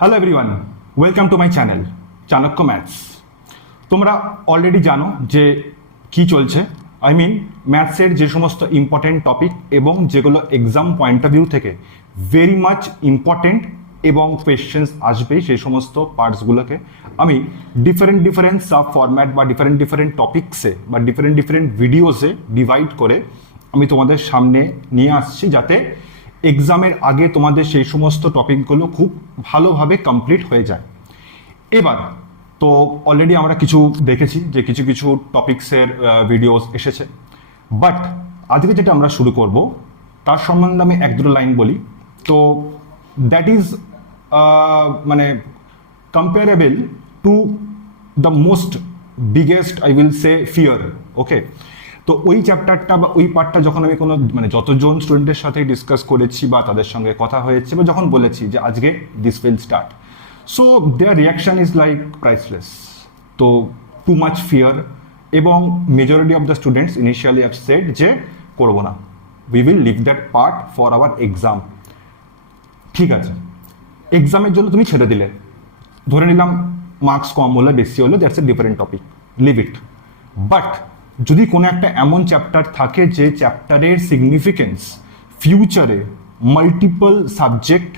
Hello everyone, welcome to my channel Chanakya maths. তোমরা already জানো যে কি চলছে। আই মিন ম্যাথসের যে সমস্ত ইম্পর্টেন্ট টপিক এবং যেগুলো এক্সাম পয়েন্ট অফ ভিউ থেকে ভেরি মাচ ইম্পর্টেন্ট এবং কোয়েশ্চেন্স আসবে, সেই সমস্ত পার্টসগুলোকে আমি ডিফারেন্ট সাব ফরম্যাট বা ডিফারেন্ট টপিক্সে বা ডিফারেন্ট ভিডিওসে ডিভাইড করে আমি তোমাদের সামনে নিয়ে আসছি, যাতে এক্সামের আগে তোমাদের সেই সমস্ত টপিকগুলো খুব ভালোভাবে কমপ্লিট হয়ে যায়। এবার তো অলরেডি আমরা কিছু দেখেছি যে কিছু টপিক্সের ভিডিওস এসেছে, বাট আজকে যেটা আমরা শুরু করব তার সম্বন্ধে আমি এক দুটো লাইন বলি। তো দ্যাট ইজ মানে comparable to the most biggest I will say fear. Okay, তো ওই চ্যাপ্টারটা বা ওই পার্টটা যখন আমি কোনো যতজন স্টুডেন্টের সাথে ডিসকাস করেছি বা তাদের সঙ্গে কথা হয়েছে বা যখন বলেছি যে আজকে this will start, so their reaction is like priceless. তো টু মাচ ফিয়ার, এবং majority of the students initially have said যে করবো না, we will leave that part for our exam. ঠিক আছে, এক্সামের জন্য তুমি ছেড়ে দিলে, ধরে নিলাম মার্কস কম হলে বেশি হলে, that's a different topic, leave it. But যদি কোনো একটা এমন চ্যাপ্টার থাকে যে চ্যাপ্টারের সিগনিফিকেন্স ফিউচারে মাল্টিপল সাবজেক্ট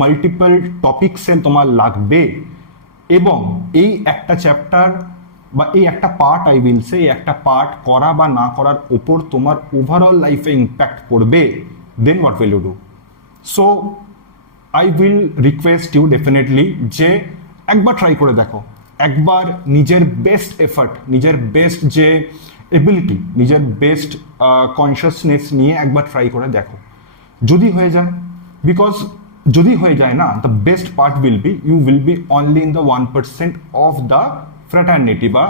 মাল্টিপল টপিক্সে তোমার লাগবে, এবং এই একটা চ্যাপ্টার বা এই একটা পার্ট আই উইল সে, এই একটা পার্ট করা বা না করার ওপর তোমার ওভারঅল লাইফে ইম্প্যাক্ট পড়বে, then what will you do? So I will request you definitely যে একবার ট্রাই করে দেখো, একবার নিজের বেস্ট এফার্ট, নিজের বেস্ট যে এবিলিটি, নিজের বেস্ট কনসিয়াসনেস নিয়ে একবার ট্রাই করে দেখো। যদি হয়ে যায়, বিকজ যদি হয়ে যায় না, the best part will be you will be only in the 1% of the fraternity বা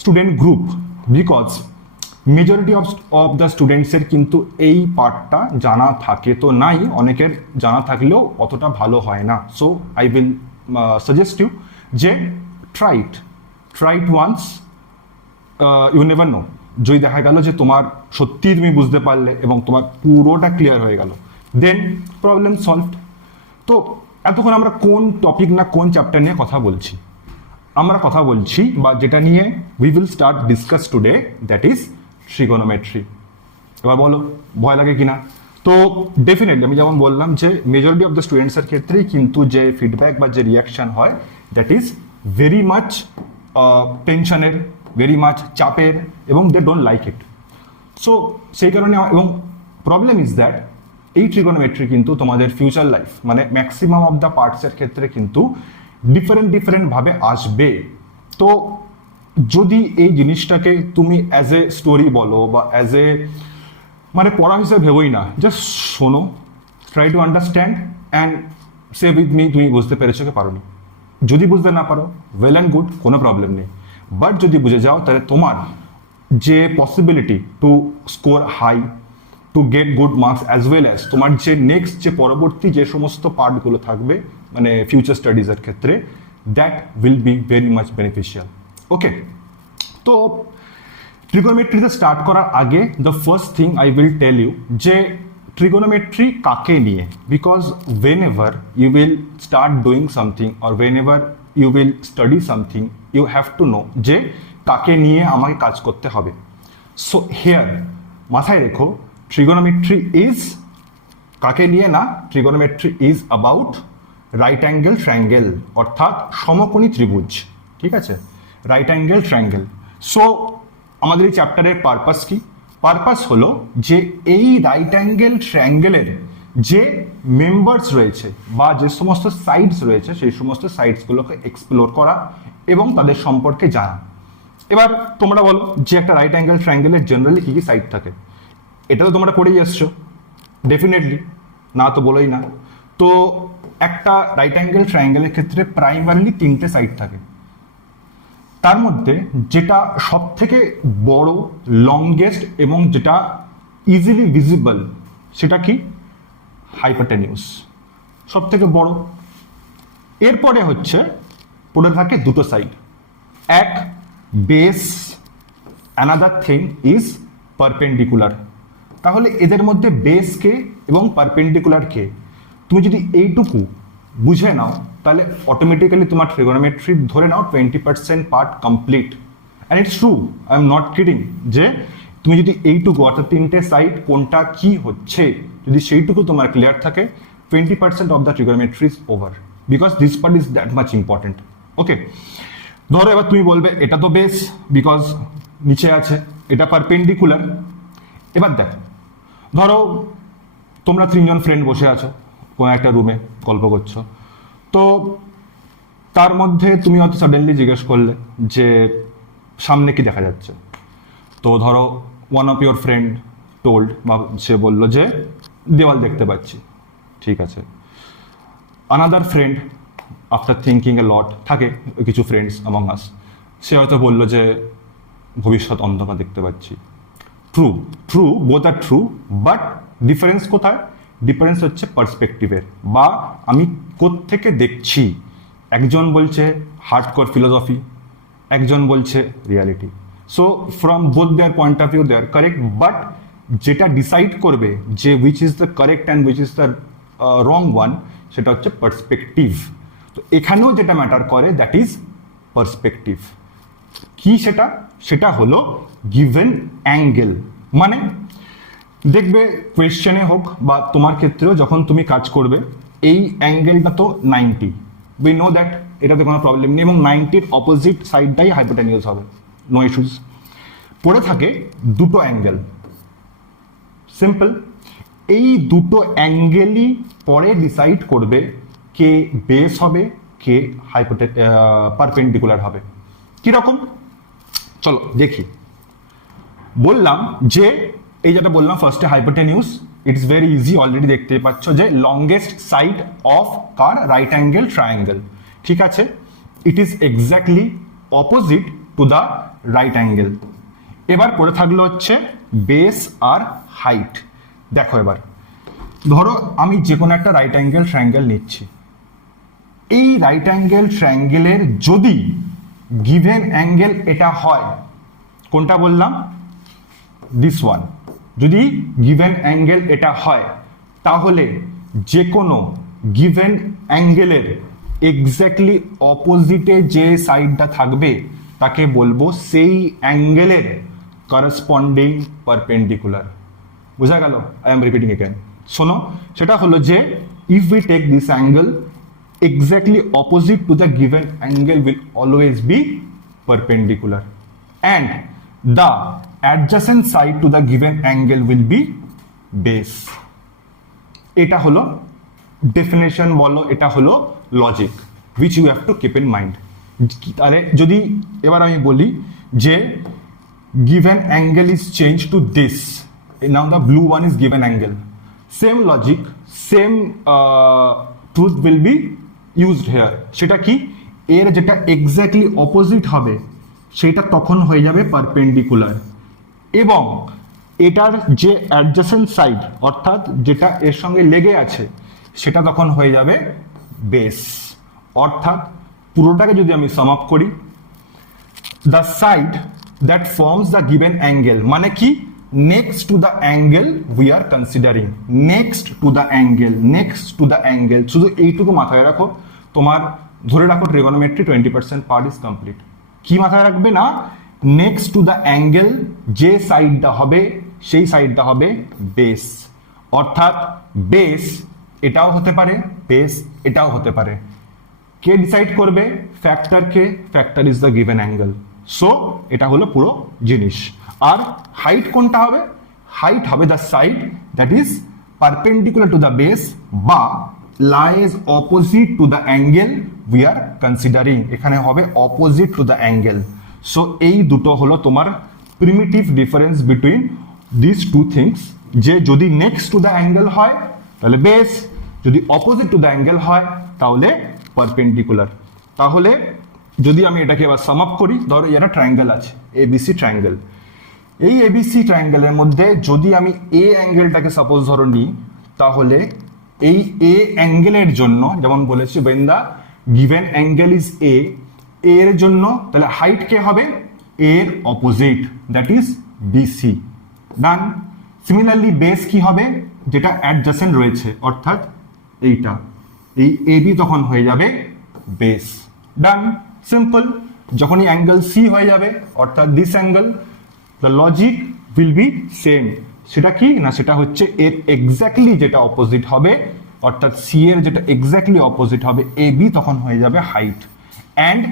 student group, because majority of the স্টুডেন্টসের কিন্তু এই পার্টটা জানা থাকে তো নাই, অনেকের জানা থাকলেও অতটা ভালো হয় না। So I will suggest you যে try it once, you never know. যদি দেখা গেল যে তোমার সত্যিই তুমি বুঝতে পারলে এবং তোমার পুরোটা ক্লিয়ার হয়ে গেল, দেন প্রবলেম সলভড। তো এতক্ষণ আমরা কোন টপিক না কোন চ্যাপ্টার নিয়ে কথা বলছি? আমরা কথা বলছি বা যেটা নিয়ে we will start discuss today, that is trigonometry. এবার বলো ভয় লাগে কিনা? তো ডেফিনেটলি আমি যেমন বললাম যে মেজরিটি অফ দ্য স্টুডেন্টসের ক্ষেত্রেই কিন্তু যে ফিডব্যাক বা যে রিয়াকশান হয়, দ্যাট ইজ ভেরি মাচ টেনশনের, ভেরি মাচ চাপের, এবং they don't like it. So সেই কারণে, এবং প্রবলেম ইজ দ্যাট এই ট্রিগোনোমেট্রি কিন্তু তোমাদের ফিউচার লাইফ মানে ম্যাক্সিমাম অফ দ্য পার্টসের ক্ষেত্রে কিন্তু ডিফারেন্টভাবে আসবে। তো যদি এই জিনিসটাকে তুমি অ্যাজ এ স্টোরি বলো বা অ্যাজ এ পড়া হিসেবে ভেবোই না, জাস্ট শোনো, try to understand and say with me তুমি বুঝতে পেরেছো কি পারোনি। যদি বুঝতে না পারো, ওয়েল অ্যান্ড গুড, কোনো প্রবলেম নেই। বাট যদি বুঝে যাও, তাহলে তোমার যে possibility to score high, to get good marks, as well as তোমার যে নেক্সট যে পরবর্তী যে সমস্ত পার্টগুলো থাকবে ফিউচার স্টাডিজের ক্ষেত্রে, that will be very much beneficial. Okay, তো ট্রিগোনোমেট্রিতে স্টার্ট করার আগে the first thing I will tell you যে ট্রিগোনোমেট্রি কাকে নিয়ে, because whenever you will start doing something or whenever you will study something, you have to know যে কাকে নিয়ে আমাকে কাজ করতে হবে। সো হিয়ার মাথায় রেখো, ট্রিগোনোমেট্রি ইজ কাকে নিয়ে না, trigonometry is about right angle triangle, অর্থাৎ সমকোণী ত্রিভুজ। ঠিক আছে, রাইট অ্যাঙ্গেল ট্রায়াঙ্গেল। সো আমাদের এই চ্যাপ্টারের পারপাস কি? পারপাস হলো যে এই রাইট অ্যাঙ্গেল ট্রায়াঙ্গেলের যে মেম্বার্স রয়েছে বা যে সমস্ত সাইডস রয়েছে, সেই সমস্ত সাইডসগুলোকে এক্সপ্লোর করা এবং তাদের সম্পর্কে জানা। এবার তোমরা বলো যে একটা রাইট অ্যাঙ্গেল ট্রায়াঙ্গেলের জেনারেলি কী কী সাইড থাকে? এটা তো তোমরা পড়েই এসছো ডেফিনেটলি, না তো বলোই না। তো একটা রাইট অ্যাঙ্গেল ট্রায়াঙ্গেলের ক্ষেত্রে প্রাইমারিলি 3টে সাইড থাকে। তার মধ্যে যেটা সব থেকে বড়, লংগেস্ট এবং যেটা ইজিলি ভিজিবল, সেটা কি? হাইপোটেনিউস, সব থেকে বড়। এরপরে হচ্ছে পড়ে থাকে দুটো সাইড, এক base, another thing is perpendicular. তাহলে এদের মধ্যে বেস কে এবং পারপেন্ডিকুলার কে? তুমি যদি এইটুকু বুঝে নাও তাহলে অটোমেটিক্যালি তোমার ট্রিগোনোমেট্রি ধরে নাও 20% part complete. And it's true, I am not kidding, যে তুমি যদি এইটুকু অর্থাৎ তিনটে সাইড কোনটা কি হচ্ছে যদি সেইটুকু তোমার ক্লিয়ার থাকে 20% of the trigonometry is over, because this part is that much important. Okay, ধরো এবার তুমি বলবে এটা তো বেস, বিকজ নিচে আছে, এটা পারপেন্ডিকুলার। এবার দেখো, ধরো তোমরা তিনজন ফ্রেন্ড বসে আছো কোনো একটা রুমে গল্প করছো, তো তার মধ্যে তুমি হয়তো সাডেনলি জিজ্ঞেস করলে যে সামনে কি দেখা যাচ্ছে, তো ধরো one of your friend told, বা সে বললো যে দেওয়াল দেখতে পাচ্ছি, ঠিক আছে। আনাদার ফ্রেন্ড আফটার থিঙ্কিং এ লট, থাকে কিছু ফ্রেন্ডস অ্যামং আস, সে হয়তো বললো যে ভবিষ্যৎ অন্ধকার দেখতে পাচ্ছি। True, true, both are true, but difference কোথায়? ডিফারেন্স হচ্ছে পার্সপেক্টিভের, বা আমি কোত্থেকে দেখছি। একজন বলছে হার্ডকোর ফিলোসফি, একজন বলছে reality. So from both their point of view they are correct, but যেটা ডিসাইড করবে যে which is the correct and which is the wrong one, সেটা হচ্ছে পার্সপেক্টিভ। তো এখানেও যেটা ম্যাটার করে দ্যাট ইজ পার্সপেক্টিভ। কি সেটা? সেটা হলো গিভেন অ্যাঙ্গেল। মানে দেখবে কোয়েশ্চেনে হোক বা তোমার ক্ষেত্রেও যখন তুমি কাজ করবে, এই অ্যাঙ্গেলটা তো 90, উই নো দ্যাট, এটাতে কোনো প্রবলেম নেই, এবং 90-র অপোজিট সাইডটাই হাইপোটেনিউজ হবে, নো ইস্যুস। পড়ে থাকে দুটো অ্যাঙ্গেল, সিম্পল। এই দুটো অ্যাঙ্গেলই পরে ডিসাইড করবে কে বেস হবে, কে পারপেন্ডিকুলার হবে। কিরকম? চলো দেখি। বললাম যে এই যেটা বললাম ফার্স্টে হাইপোটেনিউস, ইটস ভেরি ইজি, অলরেডি দেখতে পাচ্ছ যে longest side of car right angle triangle, ঠিক আছে। It is exactly opposite to the right angle. এবার পড়ে থাকলো হচ্ছে বেস আর হাইট। দেখো এবার ধরো আমি যে কোনো একটা রাইট অ্যাঙ্গেল ট্রায়াঙ্গেল নিচ্ছি, এই রাইট অ্যাঙ্গেল ট্রায়াঙ্গেলের যদি গিভেন অ্যাঙ্গেল এটা হয়, কোনটা বললাম? This one. যদি গিভেন অ্যাঙ্গেল এটা হয়, তাহলে যে কোনো গিভেন অ্যাঙ্গেলের এক্স্যাক্টলি অপোজিটে যে সাইডটা থাকবে তাকে বলবো সেই অ্যাঙ্গেলের করসপন্ডিং পারপেন্ডিকুলার। বোঝা গেল? আই এম রিপিটিং এগেন, শোনো। সেটা হলো যে if we take this angle, exactly opposite to the given angle will always be perpendicular, and the adjacent side to the given angle will be base. এটা হলো definition বলো, এটা হলো logic which you have to keep in mind. তাহলে যদি এবার আমি বলি যে given angle is changed to this, now the blue one is given angle, same logic, same truth will be used here. সেটা কি? এর যেটা এক্স্যাক্টলি অপোজিট হবে সেটা তখন হয়ে যাবে পারপেন্ডিকুলার, এবং এটার যে অ্যাডজেসেন্ট সাইড অর্থাৎ যেটা এর সঙ্গে লেগে আছে সেটা তখন হয়ে যাবে বেস। অর্থাৎ পুরোটাকে যদি আমি সাম আপ করি, the side that forms the given angle, মানে কি? Next to the angle we are considering, next to the angle, next to the angle. শুধু এইটুকু মাথায় রাখো, তোমার ধরে রাখো ট্রিগোনোমেট্রি 20% পার্ট ইজ কমপ্লিট। কি মাথায় রাখবে না? নেক্সট টু দ্য অ্যাঙ্গেল যে সাইডটা হবে সেই সাইডটা হবে বেস। অর্থাৎ বেস এটাও হতে পারে, বেস এটাও হতে পারে। কে ডিসাইড করবে? Factor K? Factor is the given angle. So এটা হলো পুরো জিনিস। আর হাইট কোনটা হবে? হাইট হবে the side that is perpendicular to the base বা lies opposite to the angle we are considering, এখানে হবে opposite to the angle. So এই দুটো হলো তোমার primitive difference between this two things, যে যদি নেক্সট টু দ্য অ্যাঙ্গেল হয় তাহলে বেস, যদি অপোজিট টু দ্য অ্যাঙ্গেল হয় তাহলে পারপেন্ডিকুলার। তাহলে যদি আমি এটাকে এবার সাম আপ করি, ধরো এটা ট্রায়াঙ্গেল আছে, এবিসি ট্রায়াঙ্গেল। এই এবিসি ট্রায়াঙ্গেলের মধ্যে যদি আমি এ অ্যাঙ্গেলটাকে সাপোজ ধরো নিই, তাহলে এই এ অ্যাঙ্গেলের জন্য যেমন বলেছি when the given angle is a, এর জন্য তাহলে হাইট কে হবে? এর opposite, that is BC. Done. Similarly base কি হবে? যেটা অ্যাডজাসেন্ট রয়েছে অর্থাৎ এইটা, এই AB তখন হয়ে যাবে বেস। ডান, সিম্পল। যখনই অ্যাঙ্গেল সি হয়ে যাবে অর্থাৎ this angle, the logic will be same. সেটা কি না, সেটা হচ্ছে এর এক্স্যাক্টলি যেটা অপোজিট হবে, অর্থাৎ সি এর যেটা এক্স্যাক্টলি অপোজিট হবে AB তখন হয়ে যাবে হাইট, অ্যান্ড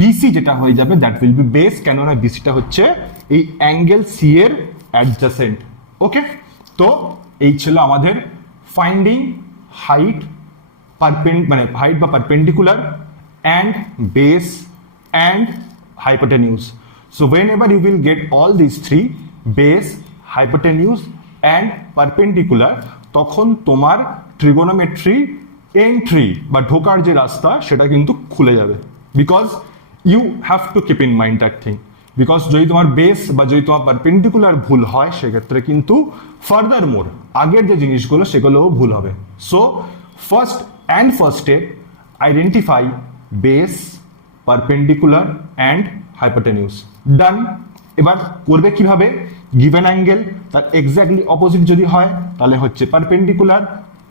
বিসি যেটা হয়ে যাবে দ্যাট উইল বি বেস, কেননা বিসিটা হচ্ছে এই অ্যাঙ্গেল সি এর অ্যাডজাসেন্ট। ওকে, তো এই ছিল আমাদের ফাইন্ডিং হাইট, মানে হাইট বা perpendicular and base and hypotenuse. So whenever you will get all these three, base, hypotenuse and perpendicular, তখন তোমার ট্রিগোনোমেট্রি এন্ট্রি বা ঢোকার যে রাস্তা সেটা কিন্তু খুলে যাবে, because you have to keep in mind that thing. Because যদি তোমার বেস বা যদি তোমার পারপেন্ডিকুলার ভুল হয় সেক্ষেত্রে কিন্তু ফার্দার মোর আগের যে জিনিসগুলো সেগুলোও ভুল হবে। So first step, identify base, perpendicular and hypotenuse. Done. এবার করবে কিভাবে? গিভেন অ্যাঙ্গেল তার এক্স্যাক্টলি অপোজিট যদি হয় তাহলে হচ্ছে পারপেন্ডিকুলার,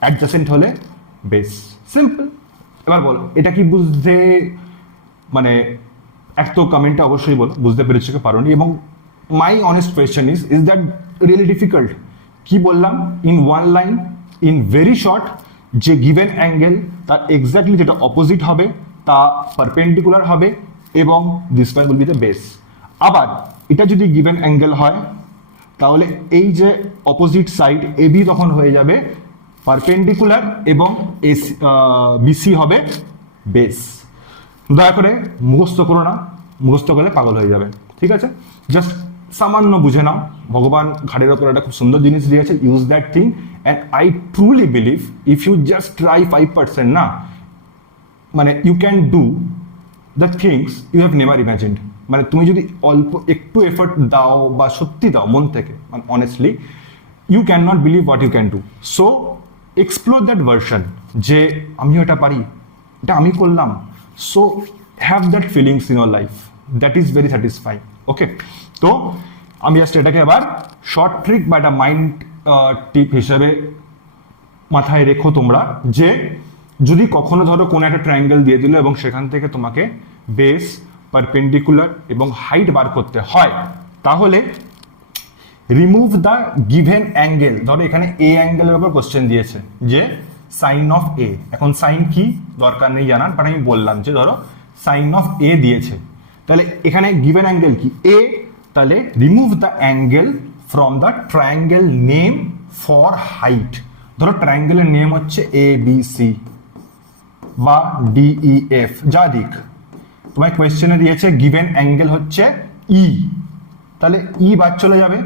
অ্যাডজাসেন্ট হলে বেস। সিম্পল। এবার বলো এটা কি বুঝতে, মানে এক তো কমেন্টে অবশ্যই বলো বুঝতে পেরেছো কি পারোনি, এবং my honest question is that really difficult? কি বললাম? In one line, in very short, যে গিভেন অ্যাঙ্গেল তার এক্স্যাক্টলি যেটা অপোজিট হবে তা পারপেন্ডিকুলার হবে এবং this one will be the base. আবার এটা যদি গিভেন অ্যাঙ্গেল হয় তাহলে এই যে অপোজিট সাইড AB তখন হয়ে যাবে পারপেন্ডিকুলার এবং BC হবে বেস। দয়া করে মুখস্থ করো না, মুখস্থ করলে পাগল হয়ে যাবে, ঠিক আছে? জাস্ট সামান্য বুঝে নাও, ভগবান ঘাড়ের ওপর একটা খুব সুন্দর জিনিস দিয়েছে, use that thing, and I truly believe if you just try 5% না, মানে you can do the things you have never imagined. মানে তুমি যদি অল্প একটু এফোর্ট দাও বা সত্যি দাও মন থেকে, মানে honestly, you can not believe what you can do. So explore that version যে আমিও এটা পারি, এটা আমি করলাম। So have that feelings in your life, that is very satisfying. Okay, তো আমি জাস্ট এটাকে আবার শর্ট ট্রিক বা একটা মাইন্ড টিপ হিসেবে মাথায় রেখো তোমরা, যে যদি কখনো ধরো কোনো একটা ট্রায়াঙ্গেল দিয়ে দিল এবং সেখান থেকে তোমাকে বেস, পারপেন্ডিকুলার এবং হাইট বার করতে হয়, তাহলে রিমুভ দ্য গিভেন অ্যাঙ্গেল। ধরো এখানে এ অ্যাঙ্গেলের উপর কোশ্চেন দিয়েছে যে সাইন অফ এ, এখন সাইন কি দরকার নেই জানার, বাট আমি বললাম যে ধরো সাইন অফ এ দিয়েছে, তাহলে এখানে গিভেন অ্যাঙ্গেল কি এ, তাহলে remove the angle from the triangle name for height. ধরো ট্রায়াঙ্গেলের নেম হচ্ছে ABC বা DEF, যা দিক তোমায় কোয়েশ্চেনে দিয়েছে গিভেন অ্যাঙ্গেল হচ্ছে ই, তাহলে ই বাদ চলে যাবে,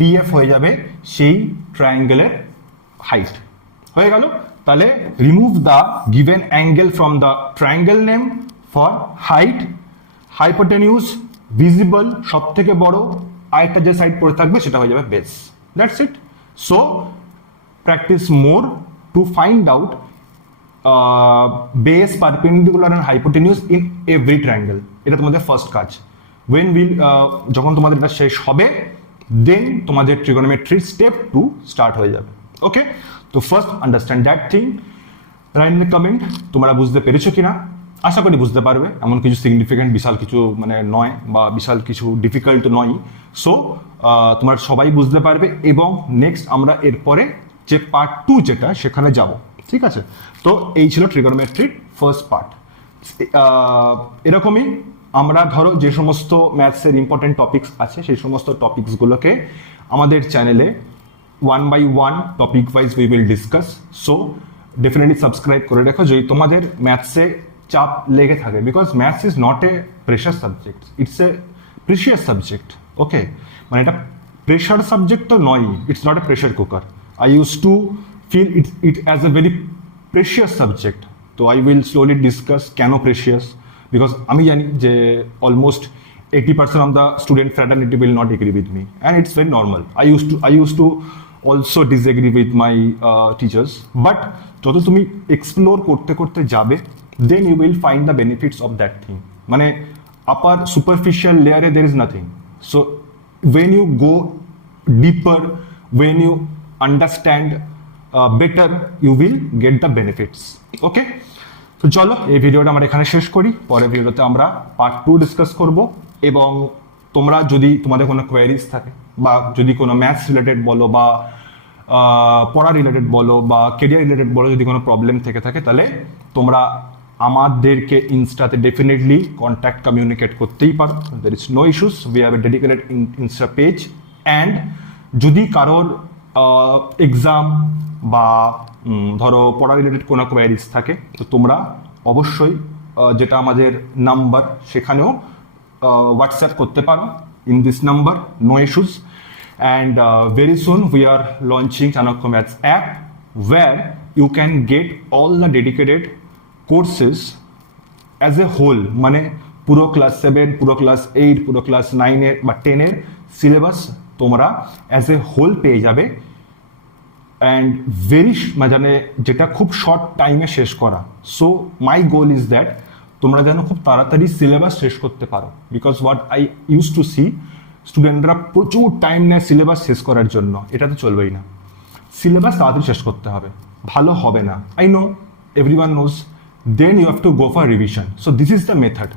DF হয়ে যাবে সেই ট্রায়াঙ্গেলের হাইট। হয়ে গেল? তাহলে remove the given angle from the triangle name for height, hypotenuse visible সব থেকে বড়, আরেকটা যে সাইড পড়ে থাকবে সেটা হয়ে যাবে base. That's it. So practice more to find out base, perpendicular and hypotenuse in every triangle. এটা তোমাদের ফার্স্ট কাজ। ওয়েন উইল, যখন তোমাদের এটা শেষ হবে দেন তোমাদের ট্রিগোনোমেট্রি স্টেপ 2 স্টার্ট হয়ে যাবে। ওকে, তো first understand that thing, right in the comment তোমরা বুঝতে পেরেছো কিনা। আশা করি বুঝতে পারবে, এমন কিছু সিগনিফিকেন্ট বিশাল কিছু মানে নয় বা বিশাল কিছু ডিফিকাল্ট নয়। সো তোমরা সবাই বুঝতে পারবে, এবং নেক্সট আমরা এরপরে যে পার্ট 2 যেটা সেখানে যাব, ঠিক আছে? তো এই ছিল ট্রিগোনোমেট্রির ফার্স্ট পার্ট। এরকমই আমরা ধরো যে সমস্ত ম্যাথসের ইম্পর্টেন্ট টপিকস আছে সেই সমস্ত টপিকসগুলোকে আমাদের চ্যানেলে 1 by 1 topic wise we will discuss. So definitely subscribe করে রেখো যদি তোমাদের ম্যাথসে চাপ লেগে থাকে, because maths is not a pressure subject, it's a precious subject. Okay, মানে এটা প্রেশার সাবজেক্ট তো নয়, it's not a pressure cooker. I use to feel it as a very precious subject. So I will slowly discuss কেন precious, because আমি জানি যে almost 80% of the student fraternity will not agree with me, and it's very normal. I used to also disagree with my teachers, but যত তুমি explore করতে করতে যাবে then you will find the benefits of that thing. মানে upper superficial layer there is nothing. So when you go deeper, when you understand better you will get the benefits. Okay, তো চলো এই ভিডিওটা আমরা এখানে শেষ করি। পরের ভিডিওতে আমরা পার্ট 2 ডিসকাস করব। এবং তোমরা যদি তোমাদের কোনো কোয়ারিজ থাকে বা যদি কোনো ম্যাথস রিলেটেড বলো বা পড়া রিলেটেড বলো বা কেরিয়ার রিলেটেড বলো, যদি কোনো প্রবলেম থেকে থাকে তাহলে তোমরা আমাদেরকে ইনস্টাতে ডেফিনেটলি কন্ট্যাক্ট কমিউনিকেট করতেই পারো। There is no issues, we have a dedicated insta page. And যদি কারোর এক্সাম বা ধরো পড়া রিলেটেড কোনো কোয়ারিজ থাকে তো তোমরা অবশ্যই যেটা আমাদের নাম্বার সেখানেও হোয়াটসঅ্যাপ করতে পারো in this number, no issues. And very soon we are launching Chanakya Maths app where you can get all the dedicated courses as a whole, মানে পুরো ক্লাস 7, পুরো ক্লাস 8, পুরো ক্লাস 9 এর বা 10 এর সিলেবাস তোমরা অ্যাজ এ হোল পেয়ে যাবে। অ্যান্ড মানে যেটা খুব শর্ট টাইমে শেষ করা। So my goal is that তোমরা যেন খুব তাড়াতাড়ি সিলেবাস শেষ করতে পারো, because what I use to see স্টুডেন্টরা প্রচুর টাইম নেয় সিলেবাস শেষ করার জন্য। এটা তো চলবেই না, সিলেবাস তাড়াতাড়ি শেষ করতে হবে, ভালো হবে না। I know, everyone knows. Then you have to go for revision. So this is the method.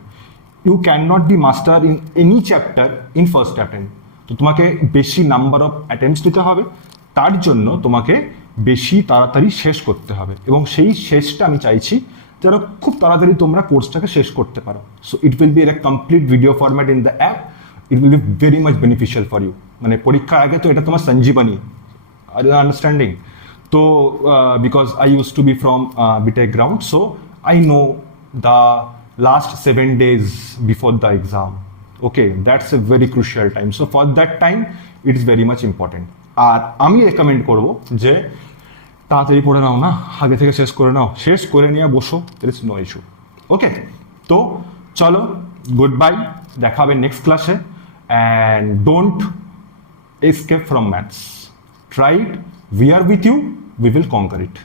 You can not be master in any chapter in first attempt. তো তোমাকে বেশি নাম্বার অফ অ্যাটেম্পস দিতে হবে, তার জন্য তোমাকে বেশি তাড়াতাড়ি শেষ করতে হবে। এবং সেই শেষটা আমি চাইছি যেন খুব তাড়াতাড়ি তোমরা কোর্সটাকে শেষ করতে পারো। So it will B A complete video format in the app. It will be very much beneficial for you. মানে পরীক্ষার আগে তো এটা তোমার সঞ্জীবনী। Are you understanding? তো because I use to be from BTech ground, so I know the last 7 days before the exam. Okay, that's a very crucial time. So for that time, it is very much important. আর আমি recommend করব যে তাড়াতাড়ি পড়ে নাও না, আগে থেকে শেষ করে নাও, শেষ করে নিয়ে বসো, there is no issue. ওকে, তো চলো, গুড বাই, দেখা হবে নেক্সট ক্লাসে। And don't escape from maths. Try it. We are with you. We will conquer it.